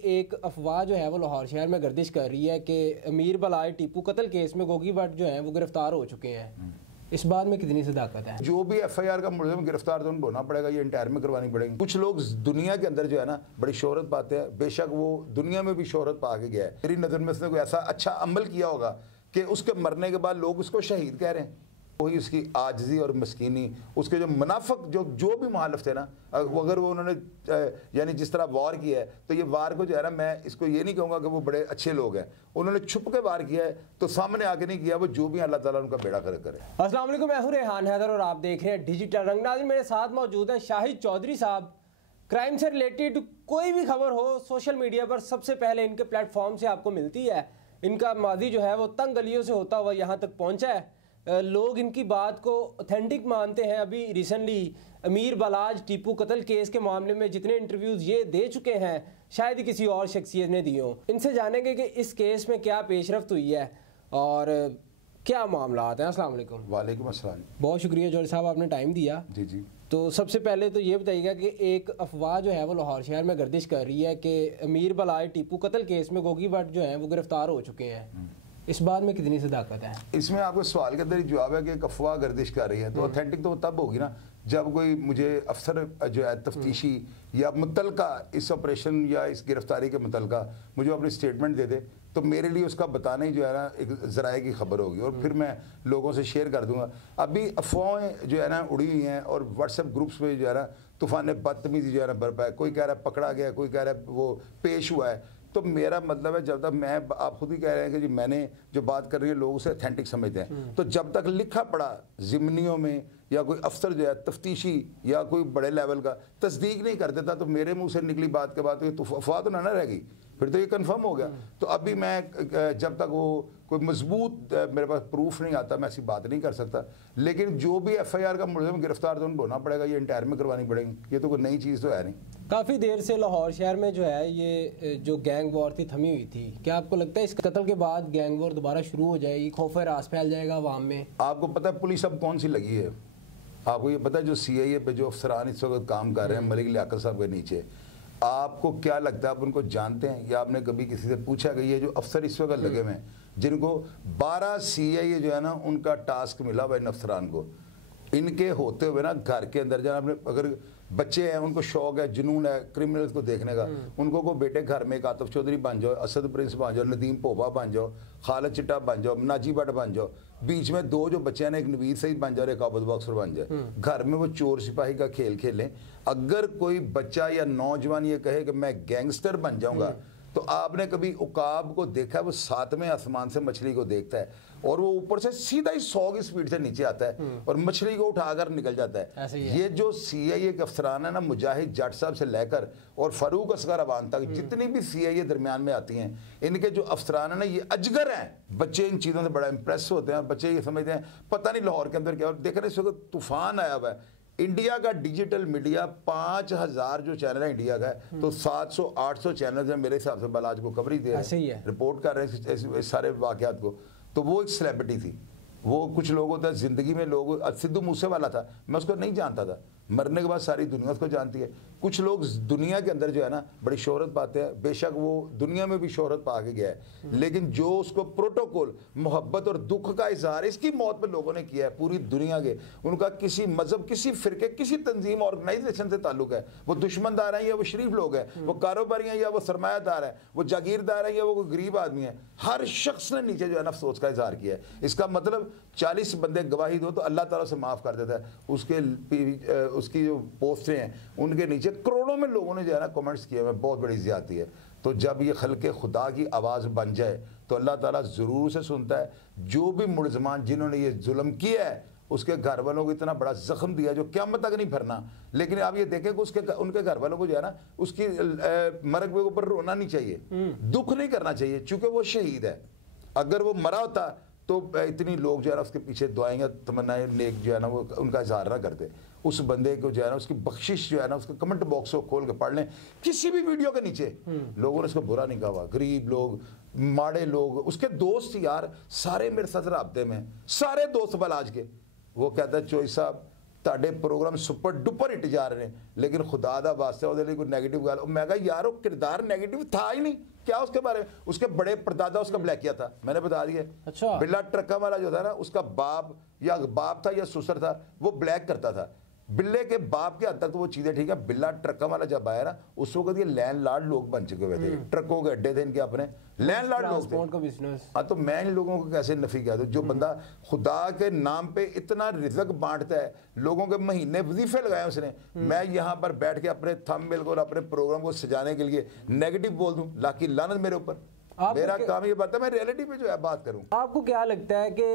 एक अफवाह जो है वो लाहौर शहर में गर्दिश कर रही है कि अमीर बलाय टीपू कत्ल केस में गोगी भट्ट जो है वो गिरफ्तार हो चुके हैं। इस बात में कितनी सदाकत है? जो भी एफआईआर का मुलजिम गिरफ्तार तो उनको होना पड़ेगा, ये इंटायर में करवानी पड़ेगी। कुछ लोग दुनिया के अंदर जो है ना बड़ी शोहरत पाते हैं, बेशक वो दुनिया में भी शोहरत पा के गया है। मेरी नज़र में उसने कोई ऐसा अच्छा अमल किया होगा कि उसके मरने के बाद लोग उसको शहीद कह रहे हैं। वही उसकी आजजी और मस्कीनी, उसके जो मुनाफिक जो भी मुखालिफ थे ना, अगर वो उन्होंने यानी जिस तरह वार किया है, तो ये वार को जो है ना, मैं इसको ये नहीं कहूँगा कि वो बड़े अच्छे लोग हैं। उन्होंने छुप के वार किया है, तो सामने आके नहीं किया। वो जो भी अल्लाह ताला उनका बेड़ा करे करे। अस्सलाम वालेकुम, मैं हूं रेहान हैदर और आप देख रहे हैं डिजिटल रंग। नाज़रीन, मेरे साथ मौजूद हैं शाहिद चौधरी साहब। क्राइम से रिलेटेड कोई भी खबर हो सोशल मीडिया पर सबसे पहले इनके प्लेटफॉर्म से आपको मिलती है। इनका माजी जो है वो तंग गलियों से होता हुआ यहाँ तक पहुँचा है। लोग इनकी बात को ऑथेंटिक मानते हैं। अभी रिसेंटली अमीर बलाज टीपू कत्ल केस के मामले में जितने इंटरव्यूज़ ये दे चुके हैं, शायद ही किसी और शख्सियत ने दिए हों। इनसे जानेंगे कि इस केस में क्या पेशरफ्त हुई है और क्या मामला हैं। अस्सलाम वालेकुम। वालेकुम अस्सलाम। बहुत शुक्रिया जौहरी साहब, आपने टाइम दिया। जी जी। तो सबसे पहले तो ये बताइएगा कि एक अफवाह जो है वो लाहौर शहर में गर्दिश कर रही है कि अमीर बलाय टीपू कत्ल केस में गोगी भट्ट जो हैं वो गिरफ्तार हो चुके हैं। इस बात में कितनी सदाकत है? इसमें आपको सवाल के अंदर ही जवाब है कि एक अफवाह गर्दिश कर रही है, तो ऑथेंटिक तो तब होगी ना जब कोई मुझे अफसर जो है तफ्तीशी या मुतलका इस ऑपरेशन या इस गिरफ्तारी के मुतलका मुझे अपनी स्टेटमेंट दे दे, तो मेरे लिए उसका बताना ही जो है ना एक ज़राए की खबर होगी और फिर मैं लोगों से शेयर कर दूंगा। अभी अफवाहें जो है ना उड़ी हुई हैं और व्हाट्सएप ग्रुप्स में जो है ना तूफान बदतमीजी जो है ना बरपा है। कोई कह रहा है पकड़ा गया, कोई कह रहा है वो पेश हुआ है। तो मेरा मतलब है जब तक मैं, आप खुद ही कह रहे हैं कि जी मैंने जो बात कर रही है लोग उसे अथेंटिक समझते हैं, तो जब तक लिखा पड़ा ज़िमनियों में या कोई अफसर जो है तफ्तीशी या कोई बड़े लेवल का तस्दीक नहीं कर देता, तो मेरे मुंह से निकली बात के बाद तो अफवाह तो ना रहेगी, फिर तो ये कंफर्म हो गया। तो अभी मैं जब तक वो कोई मजबूत मेरे पास प्रूफ नहीं आता मैं ऐसी बात नहीं कर सकता। लेकिन जो भी एफआईआर का मुलजिम गिरफ्तार तो उनको होना पड़ेगा, ये इंटायर में करवानी पड़ेगी। ये तो कोई नई चीज़ तो है नहीं। काफ़ी देर से लाहौर शहर में जो है ये जो गैंग वॉर थी थमी हुई थी। क्या आपको लगता है इस कत्ल के बाद गैंग वॉर दोबारा शुरू हो जाएगी, खौफ रास फैल जाएगा अवाम में? आपको पता है पुलिस अब कौन सी लगी है? आपको ये पता है जो सीआईए पे जो अफसरान इस वक्त काम कर रहे हैं मलिक लियाकत साहब के नीचे, आपको क्या लगता है आप उनको जानते हैं या आपने कभी किसी से पूछा कि ये जो अफसर इस वक्त लगे हुए हैं जिनको 12 सीआईए जो है ना उनका टास्क मिला हुआ इन अफसरान को, इनके होते हुए ना घर के अंदर जाना, अपने अगर बच्चे हैं उनको शौक है, जुनून है क्रिमिनल्स को देखने का, उनको को बेटे घर में एक आतिफ चौधरी बन जाओ, असद प्रिंस बन जाओ, नदीम पोबा बन जाओ, खालिद चिट्टा बन जाओ, नाजी भट्ट बन जाओ, बीच में दो जो बच्चे हैं ना एक नवीर सईद बन जाओ, एक आबद बॉक्सर बन जाए, घर में वो चोर सिपाही का खेल खेलें। अगर कोई बच्चा या नौजवान ये कहे कि मैं गैंगस्टर बन जाऊंगा, तो आपने कभी उकाब को देखा है? वो 7वें आसमान से मछली को देखता है और वो ऊपर से सीधा ही 100 की स्पीड से नीचे आता है और मछली को उठाकर निकल जाता है। ये जो सीआईए के अफसरान है ना, मुजाहिद जट साहब से लेकर और फारूक असगर अवान तक जितनी भी सीआईए दरमियान में आती हैं, इनके जो अफसरान है ना ये अजगर हैं। बच्चे इन चीज़ों से बड़ा इंप्रेस होते हैं। बच्चे ये समझते हैं पता नहीं लाहौर के अंदर क्या। और देख रहे इस वक्त तूफान आया हुआ है। इंडिया का डिजिटल मीडिया 5000 जो चैनल है इंडिया का है, तो 700-800 चैनल है मेरे हिसाब से बलाज को कवरेज दे रहे हैं, रिपोर्ट कर रहे हैं इस सारे वाकयात को। तो वो एक सेलिब्रिटी थी। वो कुछ लोग होता है ज़िंदगी में, लोग सिद्धू मूसे वाला था, मैं उसको नहीं जानता था, मरने के बाद सारी दुनिया उसको जानती है। कुछ लोग दुनिया के अंदर जो है ना बड़ी शोहरत पाते हैं, बेशक वो दुनिया में भी शोहरत पा के गया है, लेकिन जो उसको प्रोटोकॉल मोहब्बत और दुख का इजहार इसकी मौत पर लोगों ने किया है पूरी दुनिया के, उनका किसी मजहब, किसी फिरके, किसी तंजीम ऑर्गेनाइजेशन से ताल्लुक है, वो दुश्मनदार हैं या वो शरीफ लोग हैं, वो कारोबारी हैं या वो सरमायादार हैं, वो जागीरदार हैं या वो गरीब आदमी है, हर शख्स ने नीचे जो है ना अफसोस का इजहार किया है। इसका मतलब 40 बंदे गवाही दो तो अल्लाह ताला से माफ़ कर देता है। उसकी जो पोस्टें हैं उनके नीचे करोड़ों में लोगों ने जो है ना कमेंट्स किए हुए, बहुत बड़ी ज़्यादती है। तो जब ये खल्के खुदा की आवाज़ बन जाए तो अल्लाह ताला ज़रूर से सुनता है। जो भी मुलज़मान जिन्होंने ये जुल्म किया है उसके घर वालों को इतना बड़ा जख्म दिया जो क़यामत तक नहीं भरना। लेकिन आप ये देखें कि उनके घर वालों को जो है ना उसकी मरग के ऊपर रोना नहीं चाहिए, दुख नहीं करना चाहिए, चूँकि वो शहीद है। अगर वो मरा होता तो इतनी लोग जो है ना उसके पीछे दुआएं तमन्नाएं नेक जो है ना वो उनका इजहार ना करते। उस बंदे को जो है ना उसकी बख्शिश जो है ना उसके कमेंट बॉक्स को खोल के पढ़ लें, किसी भी वीडियो के नीचे लोगों ने उसको बुरा नहीं कहा। गरीब लोग, माड़े लोग, उसके दोस्त यार सारे मेरे साथ राब्ते में, सारे दोस्त बलाज के। वो कहता है चोई साहब ਤੁਹਾਡੇ प्रोग्राम सुपर डुपर हिट जा रहे हैं, लेकिन खुदा दा वास्ता ਉਹਦੇ ਲਈ कोई नेगेटिव गल, मैं कहा यार वो किरदार नेगेटिव था ही नहीं, क्या उसके बारे में, उसके बड़े परदादा उसका ब्लैक किया था, मैंने बता दिया। अच्छा। बिल्ला ट्रक्का वाला जो था ना, उसका बाप या बाप था या ससुर था, वो ब्लैक करता था। बिल्ले के बाप के हद तक तो वो चीजें ठीक है। बिल्ला ट्रक्का वाला जब आया ना, उस वक्त ये लैंडलॉर्ड लोग बन चुके हुए थे, ट्रकों के अड्डे थे इनके अपने, लैंडलॉर्ड लोग थे। हाँ, तो मैं इन लोगों को कैसे नफी कह दूं, जो बंदा खुदा के नाम पे इतना रिज़्क बांटता है, लोगों के महीने वजीफे लगाए उसने, मैं यहाँ पर बैठ के अपने थंबनेल को और अपने प्रोग्राम को सजाने के लिए नेगेटिव बोल दूं, लाकी लानत मेरे ऊपर। मेरा काम ये बात है, मैं रियलिटी पे जो है बात करूं। आपको क्या लगता है कि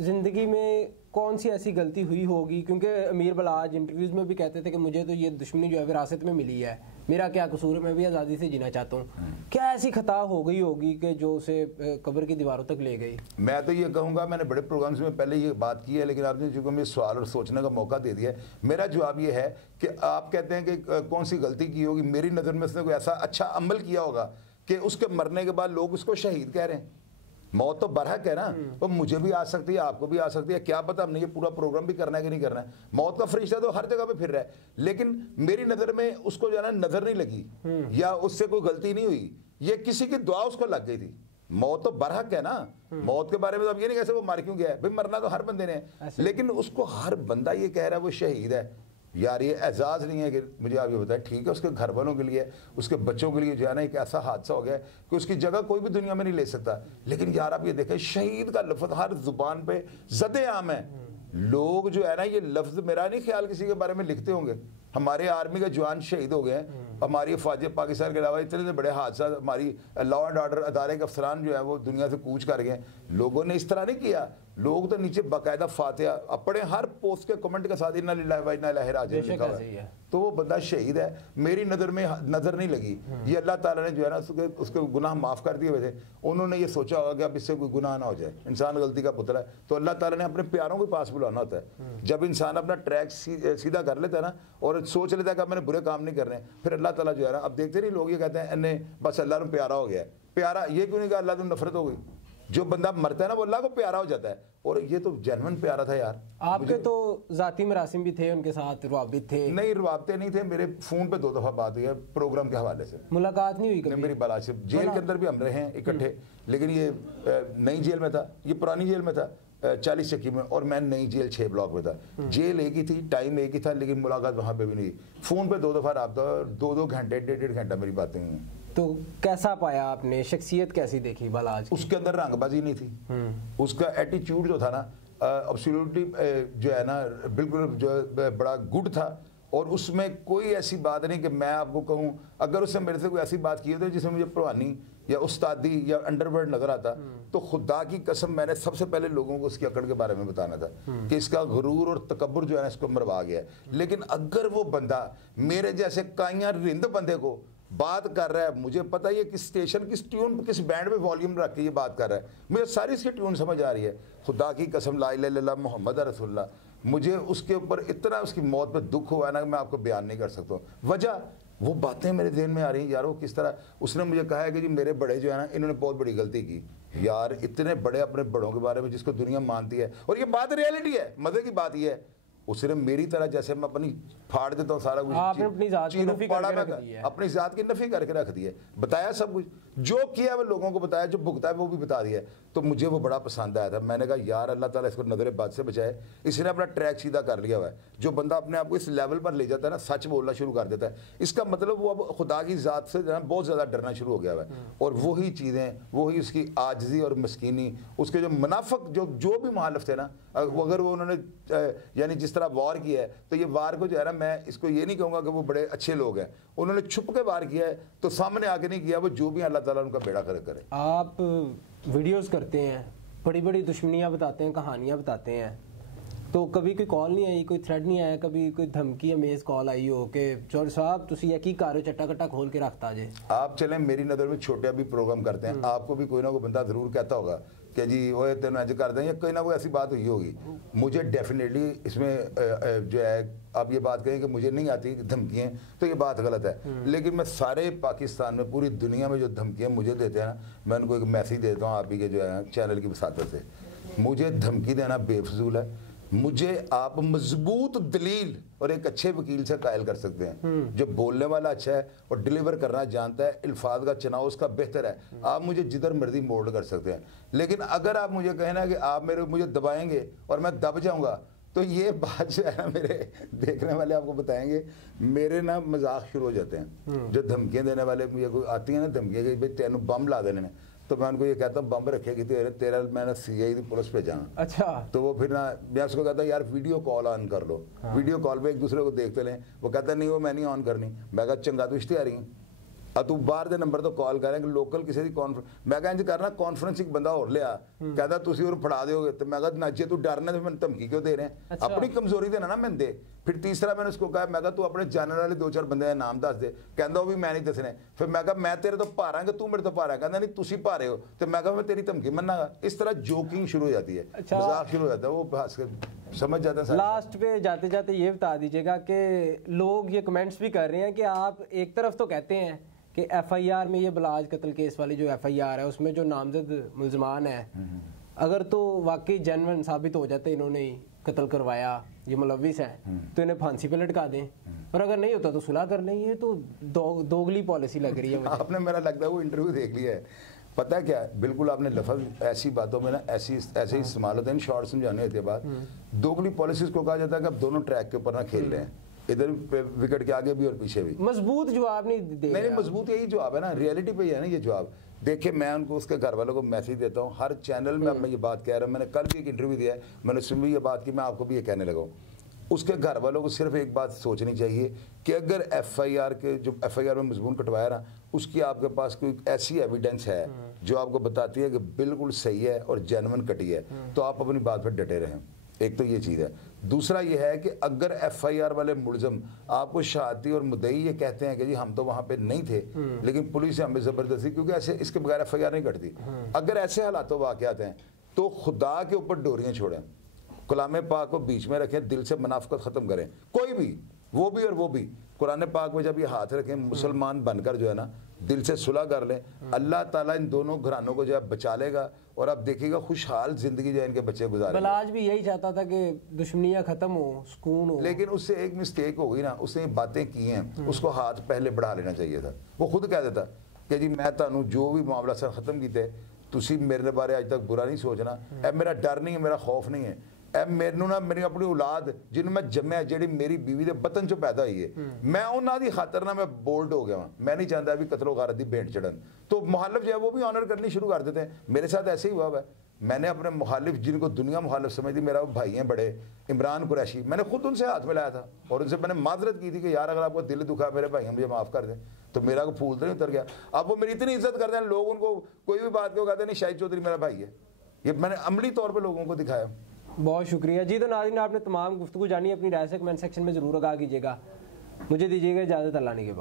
जिंदगी में कौन सी ऐसी गलती हुई होगी, क्योंकि अमीर बलाज इंटरव्यूज में भी कहते थे कि मुझे तो ये दुश्मनी जो है विरासत में मिली है, मेरा क्या कसूर है, मैं भी आज़ादी से जीना चाहता हूँ। क्या ऐसी खता हो गई होगी कि जो उसे कब्र की दीवारों तक ले गई? मैं तो ये कहूँगा, मैंने बड़े प्रोग्राम्स में पहले ये बात की है, लेकिन आपने चूँकि मुझे सवाल और सोचने का मौका दे दिया है, मेरा जवाब ये है कि आप कहते हैं कि कौन सी गलती की होगी, मेरी नज़र में उसने कोई ऐसा अच्छा अमल किया होगा कि उसके मरने के बाद लोग उसको शहीद कह रहे हैं। मौत तो बरहक है ना, तो मुझे भी आ सकती है, आपको भी आ सकती है, क्या पता हमने ये पूरा प्रोग्राम भी करना है कि नहीं करना है। मौत का फरिश्ता तो हर जगह पे फिर रहा है, लेकिन मेरी नज़र में उसको जो है ना नज़र नहीं लगी, या उससे कोई गलती नहीं हुई, ये किसी की दुआ उसको लग गई थी। मौत तो बरहक है ना, मौत के बारे में तो अब ये नहीं कैसे वो मर क्यों गया है, भाई मरना तो हर बंदे ने है, लेकिन उसको हर बंदा ये कह रहा है वो शहीद है। यार ये एजाज़ नहीं है कि मुझे आप ये बताएं, ठीक है उसके घर वालों के लिए, उसके बच्चों के लिए जो है ना एक ऐसा हादसा हो गया कि उसकी जगह कोई भी दुनिया में नहीं ले सकता, लेकिन यार आप ये देखें शहीद का लफ्ज़ हर जुबान पे ज़दे आम है। लोग जो है ना ये लफ्ज़, मेरा नहीं ख्याल किसी के बारे में लिखते होंगे, हमारे आर्मी के जवान शहीद हो गए हैं, हमारी फौज पाकिस्तान के अलावा इतने बड़े हादसा, हमारी लॉ एंड ऑर्डर अदारे के अफसरान जो है वो दुनिया से कूच कर गए। लोगों ने इस तरह नहीं किया, लोग तो नीचे बाकायदा फातिहा अपने हर पोस्ट के कमेंट के साथ इन्ना लिल्लाहि व इन्ना इलैहि राजिऊन लिखा हुआ है, तो वो बंदा शहीद है। मेरी नज़र में नज़र नहीं लगी, ये अल्लाह ताला ने जो है ना उसके गुनाह माफ़ कर दिए हुए थे। उन्होंने ये सोचा होगा कि अब इससे कोई गुनाह ना हो जाए, इंसान गलती का पुतला है, तो अल्लाह ताला ने अपने प्यारों के पास बुलाना होता है। जब इंसान अपना ट्रैक सीधा कर लेता है ना और सोच लेता है कि मैंने बुरे काम नहीं करने, फिर अल्लाह ताला जो है ना, अब देखते नहीं लोग ये कहते हैं इन्हें बस अल्लाह को प्यारा हो गया, प्यारा ये क्यों नहीं कहा अल्लाह तो नफरत हो गई। जो बंदा मरता है ना वो अल्लाह को प्यारा हो जाता है, और ये तो जेन्युइन प्यारा था यार। आपके तो जाती मरासिम भी थे उनके साथ, रुआबित थे? नहीं, रुआबते नहीं थे, मेरे फोन पे 2 दफा बात हुई है प्रोग्राम के हवाले से, मुलाकात नहीं हुई कभी? मेरी बलाज से जेल के अंदर भी हम रहे हैं इकट्ठे, लेकिन ये नई जेल में था, ये पुरानी जेल में था 40 चक्की में, और मैं नई जेल 6 ब्लॉक में था। जेल एक ही थी, टाइम एक ही था, लेकिन मुलाकात वहाँ पे भी नहीं। फोन पे 2 दफा रहा, 2-2 घंटे 1.5 घंटा मेरी बातें हुई हैं। तो कैसा पाया आपने, शख्सियत कैसी देखी बलाज की? उसके अंदर रंगबाजी नहीं थी, उसका एटीट्यूड जो था ना एब्सोल्युटली जो है ना बिल्कुल जो बड़ा गुड था, और उसमें कोई ऐसी बात नहीं कि मैं आपको कहूँ, अगर उसने मेरे से कोई ऐसी बात की होती जिसमें मुझे परवानी या उस्तादी या अंडरवर्ल्ड नजर आता, तो खुदा की कसम मैंने सबसे पहले लोगों को उसकी अकड़ के बारे में बताना था कि इसका गुरूर और तकब्बुर जो है ना इसको मरवा गया है। लेकिन अगर वो बंदा मेरे जैसे काइयां रिंद बंदे को बात कर रहा है, मुझे पता है ये किस स्टेशन, किस ट्यून, किस बैंड में वॉल्यूम रख के ये बात कर रहा है, मुझे सारी इसकी ट्यून समझ आ रही है। खुदा की कसम ला इलाहा इल्लल्लाह मोहम्मद रसूलुल्लाह, मुझे उसके ऊपर इतना उसकी मौत पे दुख हुआ ना कि मैं आपको बयान नहीं कर सकता। वजह वो बातें मेरे ध्यान में आ रही हैं यार, वो किस तरह उसने मुझे कहा है कि जी मेरे बड़े जो है ना इन्होंने बहुत बड़ी गलती की। यार इतने बड़े अपने बड़ों के बारे में जिसको दुनिया मानती है, और ये बात रियलिटी है, मजे की बात ये है, उसने मेरी तरह जैसे मैं अपनी फाड़ देता हूँ सारा कुछ, अपनी जात की नफी करके रख दी है, बताया सब कुछ, जो किया वो लोगों को बताया, जो भुगता है वो भी बता दिया। तो मुझे वो बड़ा पसंद आया था। मैंने कहा यार अल्लाह ताला इसको नजर बात से बचाए, इसने अपना ट्रैक सीधा कर लिया हुआ है। जो बंदा अपने आप को इस लेवल पर ले जाता है ना, सच बोलना शुरू कर देता है, इसका मतलब वो अब खुदा की ज़ात से बहुत ज़्यादा डरना शुरू हो गया है। और वही चीज़ें, वही उसकी आजजी और मस्कीनी, उसके जो मुनाफिक जो भी मुखालिफ थे ना, अगर वो उन्होंने यानी जिस तरह वार किया है, तो ये वार को जो है ना, मैं इसको ये नहीं कहूँगा कि वो बड़े अच्छे लोग हैं, उन्होंने छुप के वार किया है, तो सामने आके नहीं किया। वो जो भी अल्लाह ताला उनका बेड़ा करे। आप वीडियोस करते हैं, बड़ी बड़ी दुश्मनियाँ बताते हैं, कहानियाँ बताते हैं, तो कभी कोई कॉल नहीं आई, कोई थ्रेड नहीं आया, कभी कोई धमकी अमेज कॉल आई हो कि चौधरी साहब तुसी ये की कर रहे हो, चट्टा कट्टा खोल के रखता जे? आप चलें, मेरी नज़र में छोटे अभी प्रोग्राम करते हैं, आपको भी कोई ना कोई बंदा ज़रूर कहता होगा कि जी वो तेन ऐसे कर दें, या कोई ना कोई ऐसी बात हुई होगी। मुझे डेफिनेटली इसमें जो है, आप ये बात कहें कि मुझे नहीं आती धमकियाँ, तो ये बात गलत है। लेकिन मैं सारे पाकिस्तान में, पूरी दुनिया में जो धमकियाँ मुझे देते हैं ना, मैं उनको एक मैसेज देता हूँ आप ही के जो है चैनल की वसादत से, मुझे धमकी देना बेफजूल है। मुझे आप मजबूत दलील और एक अच्छे वकील से कायल कर सकते हैं जो बोलने वाला अच्छा है और डिलीवर करना जानता है, अल्फाज का चुनाव उसका बेहतर है। आप मुझे जिधर मर्जी मोल्ड कर सकते हैं, लेकिन अगर आप मुझे कहना कि आप मुझे दबाएंगे और मैं दब जाऊंगा, तो ये बात जो है ना, मेरे देखने वाले आपको बताएंगे, मेरे ना मजाक शुरू हो जाते हैं। जो धमकियां देने वाले मुझे कोई आती हैं ना धमकियां कि भाई तेन बम ला देने, तो मैं उनको ये कहता हूँ बम रखेगी तो तेरा मैंने CI की पुलिस पे जाना। अच्छा। तो वो फिर ना मैं उसको कहता हूँ यार वीडियो कॉल ऑन कर लो। हाँ। वीडियो कॉल पे एक दूसरे को देखते लें। वो कहता नहीं वो मैं नहीं ऑन करनी। मैं कहा चंगा तू इश्तेहारी अब तू बाहर दे नंबर तो कॉल करेंगे लोकल किसी की कॉन्फ्रेंस। मैं कहा इंज करना कॉन्फ्रेंस एक बंदा और लिया, कहता तुसी और फड़ा दोगे। तो मैं कहा नाचे तू डरना तो मैंने धमकी क्यों दे रहे हैं? अच्छा। अपनी कमजोरी देना ना मैंने दे। फिर तीसरा मैंने उसको कहा, मैं कहा तू अपने जानने वाले 2-4 बंदे का नाम दस दे। कहता वो भी मैं नहीं दसने। फिर मैं कहा मैं तेरे तो भारांगा तू मेरे तो भारा। कहता नहीं तुसी भारे हो। तो मैं कहा मैं तेरी धमकी मनागा। इस तरह जोकिंग शुरू हो जाती है, मजाक शुरू हो जाता है, वो हंस के समझ जाते हैं। लास्ट पे जाते जाते ये बता दीजिएगा कि लोग ये कमेंट्स भी कर रहे हैं कि आप एक तरफ तो कहते हैं कि FIR में ये बलाज कत्ल केस वाली जो FIR है उसमें जो नामजद मुलजमान है, अगर तो वाकई जेन्युइन साबित हो जाते इन्होंने ही कत्ल करवाया, ये मुलविस है, तो इन्हें फांसी पे लटका दें, और अगर नहीं होता तो सुलह कर लें। ये तो दोगली पॉलिसी लग रही है मुझे। आपने मेरा लगता है वो इंटरव्यू देख लिया है। पता है क्या, बिल्कुल आपने लफ्ज ऐसी बातों में ना ऐसे ही इस्तेमाल होते हैं, शॉर्ट समझाने होते हैं बात। दोगली पॉलिसीज को कहा जाता है कि आप दोनों ट्रैक के ऊपर ना खेल रहे हैं, इधर विकेट के आगे भी और पीछे भी। मजबूत जवाब नहीं दे नहीं, मजबूत यही जवाब है ना, रियलिटी पे ही है ना ये जवाब। देखिए मैं उनको उसके घर वालों को मैसेज देता हूँ हर चैनल में। अब मैं ये बात कह रहा हूँ, मैंने कल भी एक इंटरव्यू दिया है, मैंने सुन भी ये बात की, मैं आपको भी ये कहने लगा हूँ। उसके घर वालों को सिर्फ एक बात सोचनी चाहिए कि अगर FIR के जो FIR में मजबून कटवाया ना, उसकी आपके पास कोई ऐसी एविडेंस है जो आपको बताती है कि बिल्कुल सही है और जेन्युइन कटी है, तो आप अपनी बात पर डटे रहें। एक तो ये चीज़ है। दूसरा ये है कि अगर FIR वाले मुलजम आपको शहादती और मुद्दई ये कहते हैं कि जी हम तो वहाँ पे नहीं थे लेकिन पुलिस से हमें ज़बरदस्ती, क्योंकि ऐसे इसके बगैर FIR नहीं कटती। अगर ऐसे हालातों वाक़यात हैं तो खुदा के ऊपर डोरियाँ छोड़ें, कलाम पाक को बीच में रखें, दिल से मुनाफिकत ख़त्म करें। कोई भी, वो भी और वो भी, कुरान पाक में जब ये हाथ रखें, मुसलमान बनकर जो है ना दिल से सुलह कर लें, अल्लाह ताला इन दोनों घरानों को जो है बचा लेगा और आप देखिएगा खुशहाल जिंदगी जो है इनके बच्चे गुजारेंगे। बलाज भी यही चाहता था कि दुश्मनियां खत्म हो, सुकून हो, लेकिन उससे एक मिस्टेक हो गई ना, उसने बातें की हैं, उसको हाथ पहले बढ़ा लेना चाहिए था। वो खुद कह देता कि जी मैं तुहानू जो भी मामला सर खत्म किया, तुसी मेरे बारे अज तक बुरा नहीं सोचना, ए मेरा डर नहीं है, मेरा खौफ नहीं है, ए मेनू ना मेरी अपनी औलाद जिन्होंने मैं जम्या, जी मेरी बीवी के बतन चो पैदा हुई है, मैं उन्होंने खातर ना मैं बोल्ड हो गया वहाँ। मैं नहीं चाहता भी कतलो गारत की भेंट चढ़न। तो मुखालिफ जो है वो भी ऑनर करनी शुरू कर देते हैं। मेरे साथ ऐसे ही हुआ है। मैंने अपने मुखालिफ जिनको दुनिया मुखालिफ समझती, मेरा भाई हैं बड़े इमरान कुरैशी, मैंने खुद उनसे हाथ मिलाया था और उनसे मैंने माजरत की थी कि यार अगर आपको दिल दुखा मेरे भाई मुझे माफ़ कर दें। तो मेरा को फूल तो नहीं उतर गया। अब वो मेरी इतनी इज्जत करते हैं, लोग उनको कोई भी बात को कहते नहीं शाहिद चौधरी मेरा भाई है। ये मैंने अमली तौर पर लोगों को दिखाया। बहुत शुक्रिया जी। तो नाज़रीन आपने तमाम गुफ्तगू जानी, अपनी राय से कमेंट सेक्शन में ज़रूर आगाह कीजिएगा। मुझे दीजिएगा इजाज़त, अल्लाह ने के बाद।